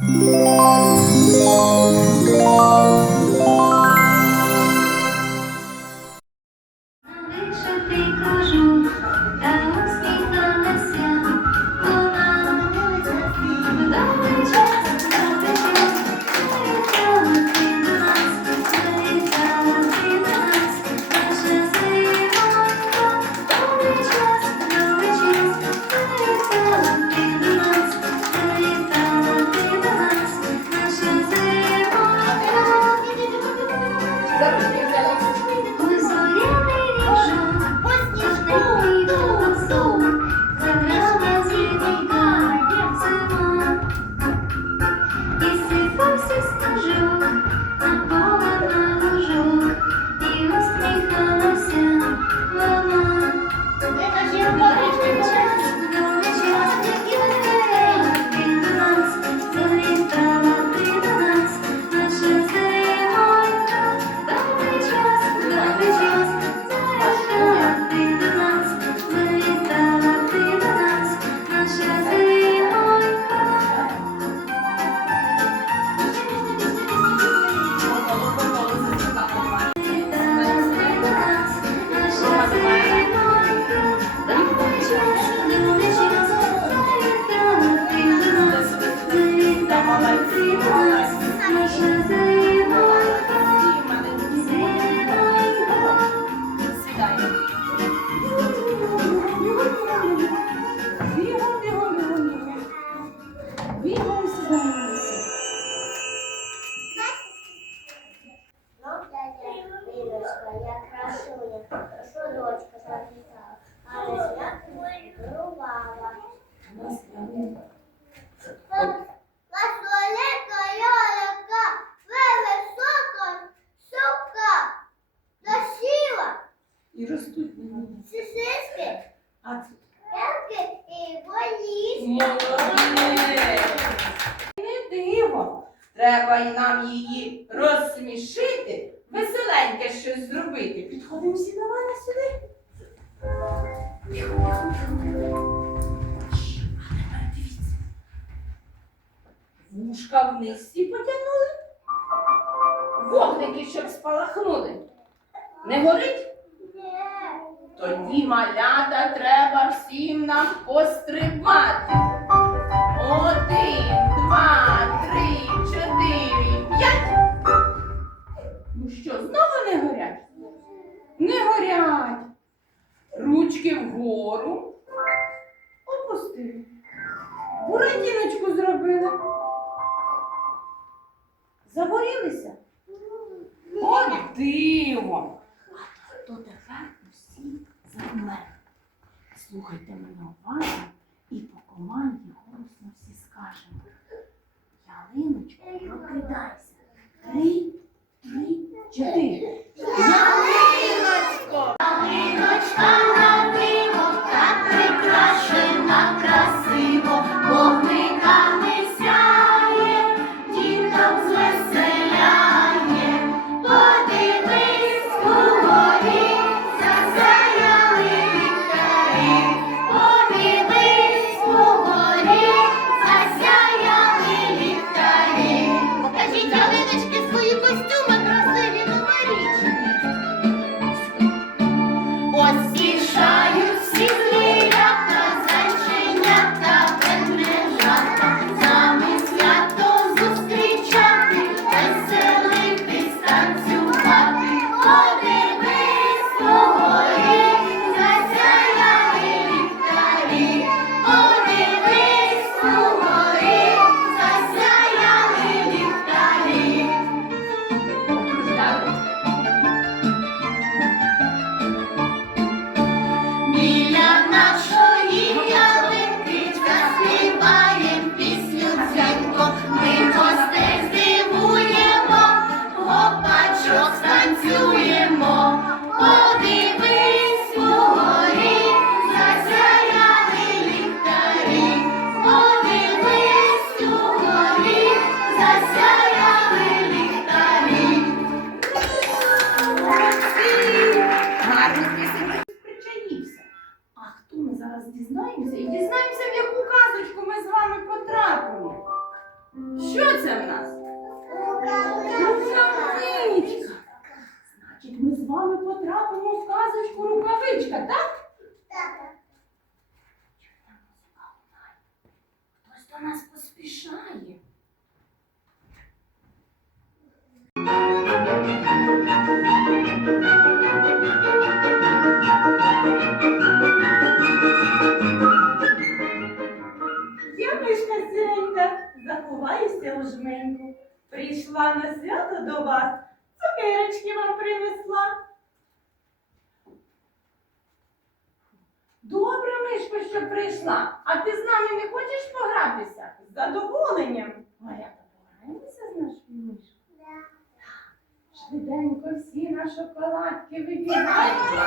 Música І ростуть. Сосиски, А це п'ятки і боліс. не диво. Треба й нам її розсмішити, веселеньке щось зробити. Підходимо всі до мене сюди. А тепер дивіться. Вушка вниз всі потягнули. Вогники, щоб спалахнули. Не горить? Тоді малята треба всім нам пострибати. Один, два, три, чотири, п'ять. Ну що, знову не горять? Не горять. Ручки вгору. Опустили. Буратіночку зробили. Загорілися? О диво. А то тепер? завмер. Слухайте мене уважно і по команді голосно всі скажемо. Ялиночко, прокидайся. Три, три, чотири. Ялиночко! Добре, мишко, що прийшла. А ти з нами не хочеш погратися? З задоволенням. моя пограємося з нашою мишкою? Да. Швиденько всі на шоколадки вибігають.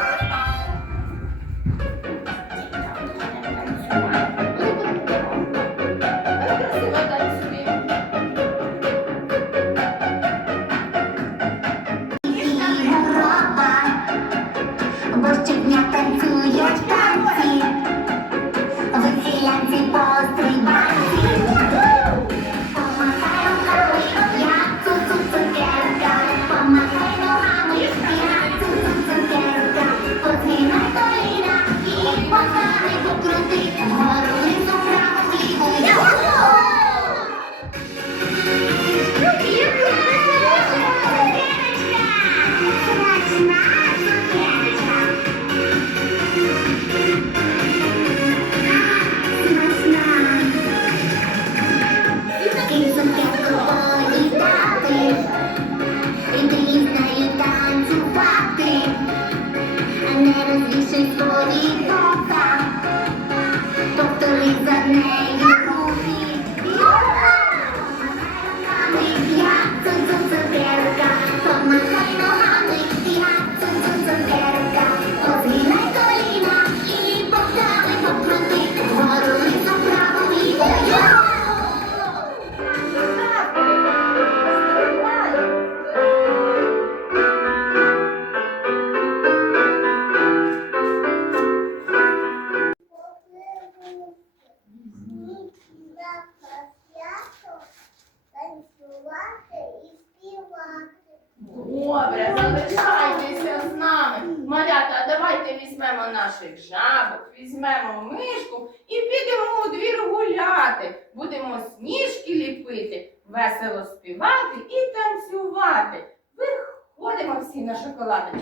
весело співати і танцювати. Виходимо всі на шоколади.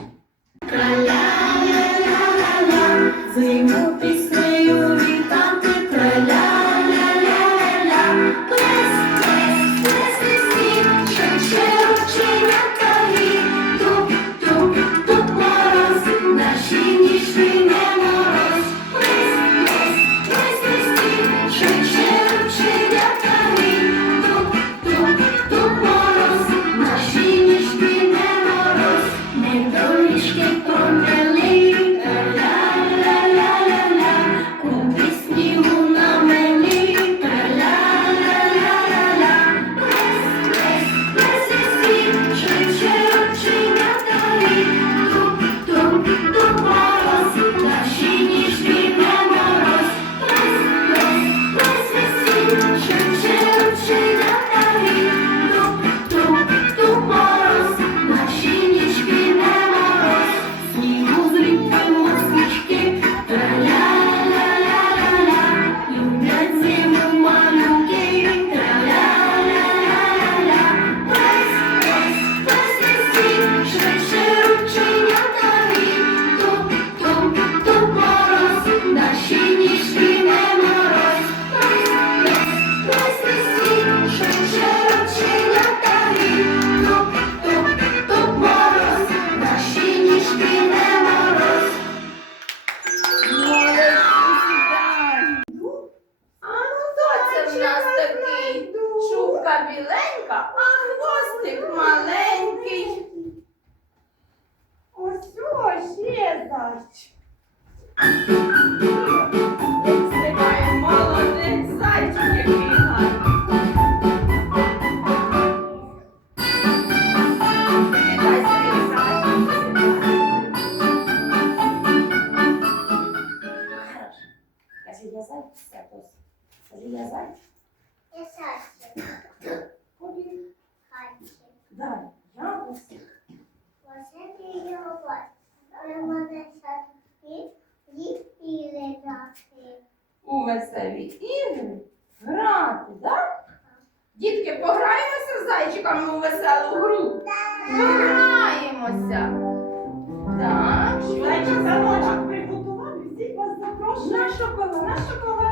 Зиму піснею вітати краля. Я зайчик. Один. Хальчик. Далі. Яблуці. Восити його у веселі ігри грати, так? Дітки, пограємося з зайчиками у веселу гру. Пограємося. Так, зайчик замочок приготували. всіх вас запрошую. На кола, наша кола.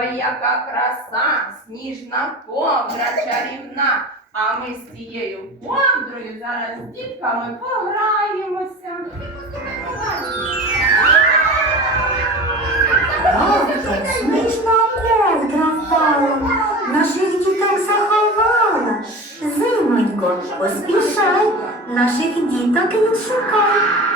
Ой, яка краса, сніжна ковдра чарівна. А ми з цією ковдрою зараз з дітками пограємося. Ковдра, смішна ковдра наших діток заховала. Зимонько, поспішай, наших діток відшукай. Ти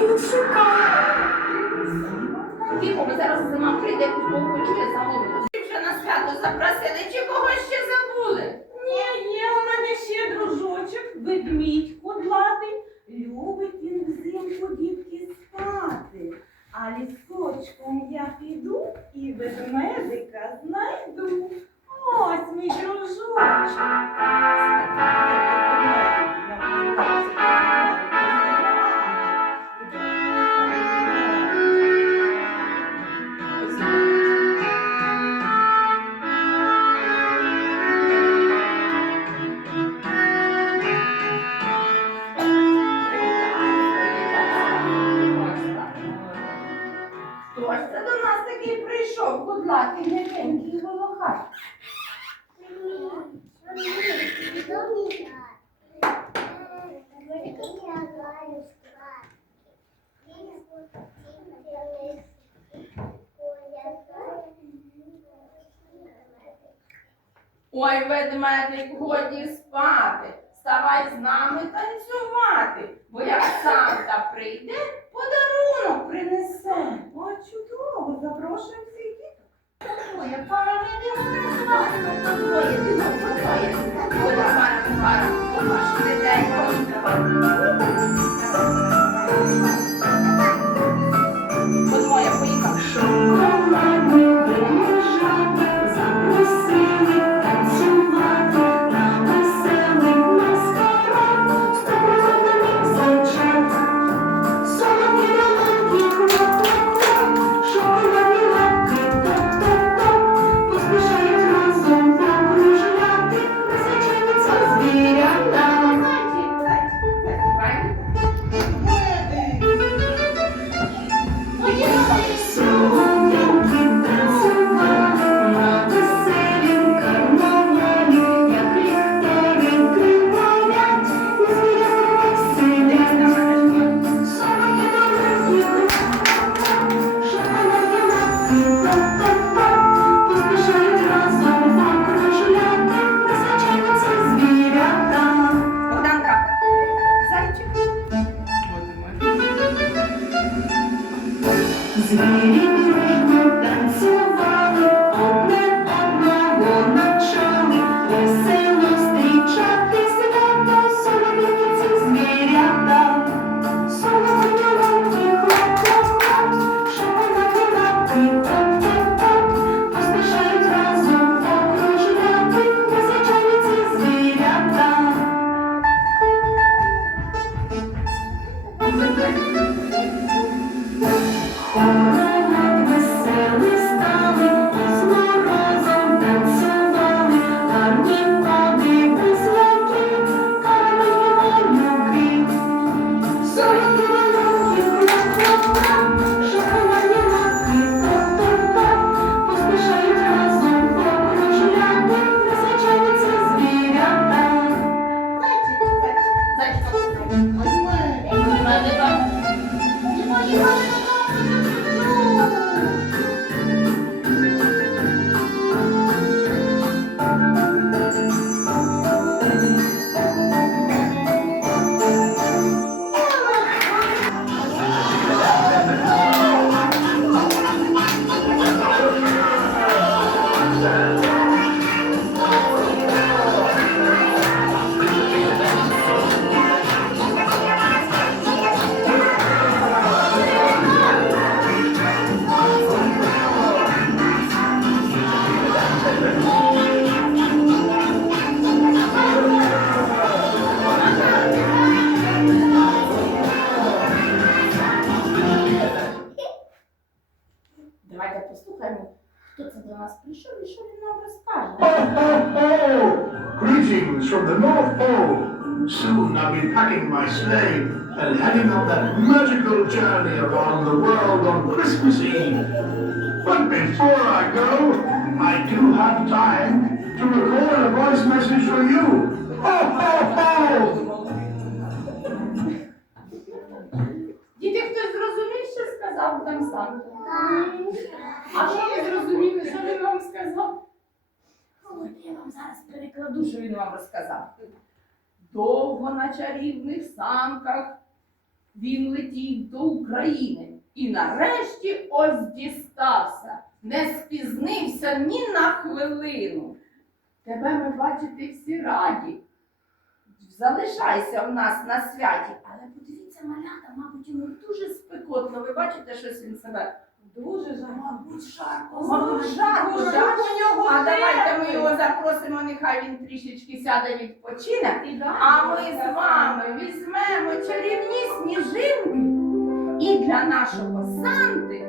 діток відшукай. Тихо, бо зараз зима прийде, кого чує замовлення. Вже на свято запросили, чи когось ще Ой, ведмедик, годі спати, ставай з нами танцювати, бо як Санта прийде, подарунок принесе. О, чудово, запрошуємо packing my sleigh and heading on that magical journey around the world on Christmas Eve. But before I go, I do have time to record a voice message for you. Ho, ho, ho! Діти, хтось зрозумів, що сказав там Санта? А що ви зрозуміли, що він вам сказав? От я вам зараз перекладу, що він вам розказав. Довго на чарівних санках він летів до України і нарешті ось дістався. Не спізнився ні на хвилину. Тебе ми бачити всі раді. Залишайся в нас на святі. Але подивіться, малята, мабуть, йому дуже спекотно. Ви бачите, щось він себе Дуже жарко. Мабуть, жарко. Мабуть, жарко, жарко, жарко. у нього А давайте ми його запросимо, нехай він трішечки сяде відпочине. А ми з вами візьмемо чарівні сніжинки і для нашого Санти.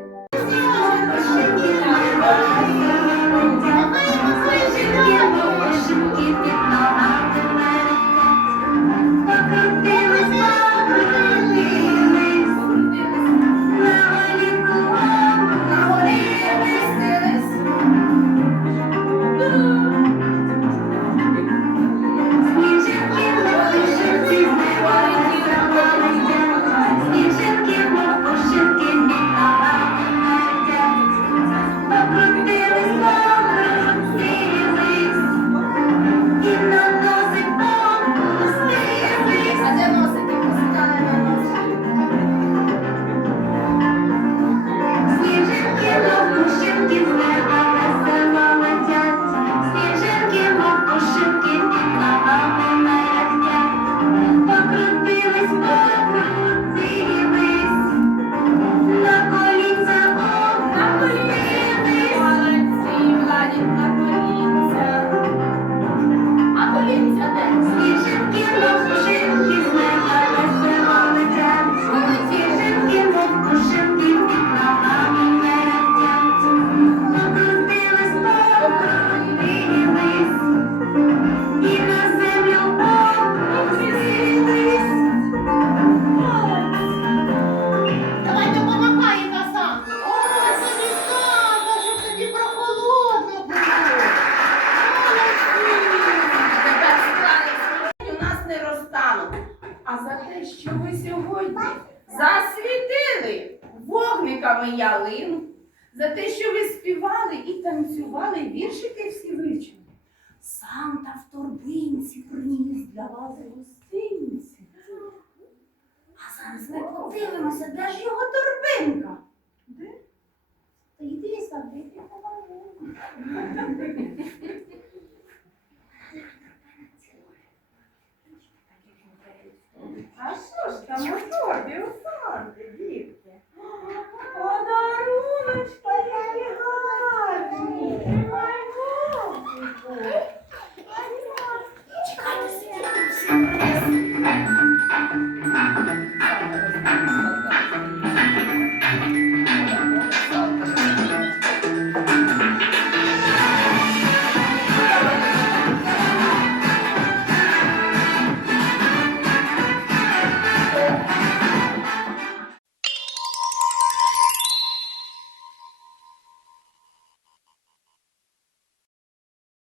в. А зараз ми подивимося, де ж його торбинка? Де? Та йди сади. А що ж там у торбі?